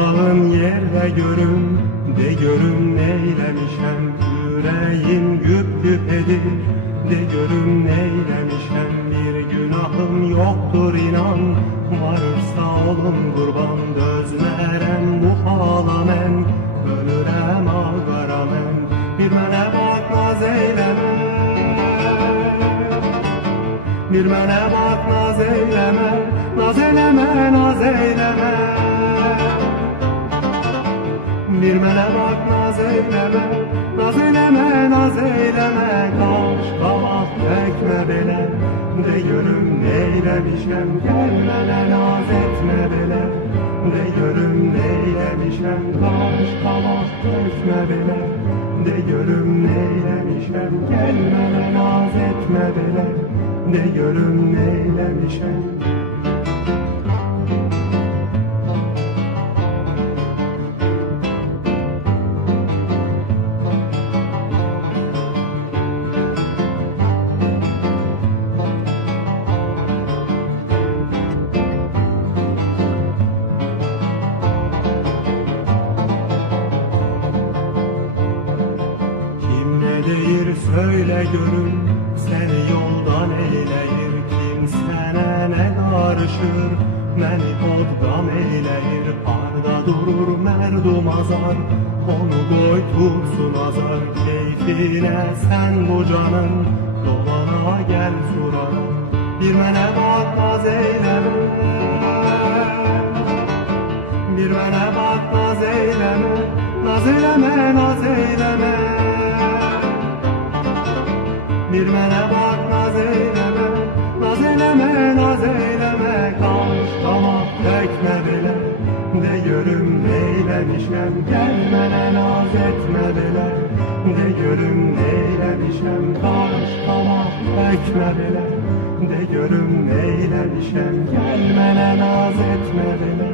bağın yerde görüm, de görüm neylemişem. Yüreğim güp güp edir, de görüm neylemişem. Bir günahım yoktur inan, varırsa olun kurban. Dözmerem bu hala men, ölürem ağara men. Bir mənə bak naz eyləmə, bir mənə bak naz eyləmə, naz eyləmə, naz eyləmə. Bir mənə bak naz eyləmə, naz eyləmə, naz eyləmə. Qaş qabaq təkmə belə, de görüm neyləmişəm. Gəl mənə naz etmə belə, de görüm neyləmişəm. Qaş qabaq təkmə belə, de görüm neyləmişəm. Gəl mənə naz etmə belə, de görüm neyləmişəm. Deyir söyle görüm, seni yoldan eyleyir. Kim sana ne karışır, beni odgam eyleyir. Arda durur merdum azar, onu koy tutsun azar. Keyfine sen bu canın, dolana gel surana. Bir mənə bak naz eyleme, bir mənə bak naz eyleme, naz eyleme, naz eyleme. Bir mənə bak naz eyləmə, naz eyləmə, naz eyləmə. Qaş qabaq təkmə belə, de görüm neyləmişəm. Gəl mənə naz etmə belə, de görüm neyləmişəm. Qaş qabaq təkmə belə, de görüm neyləmişəm. Gəl mənə naz etmə belə,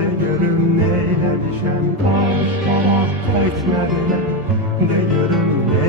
de görüm neyləmişəm. Qaş qabaq təkmə belə, de görüm neyləmişəm.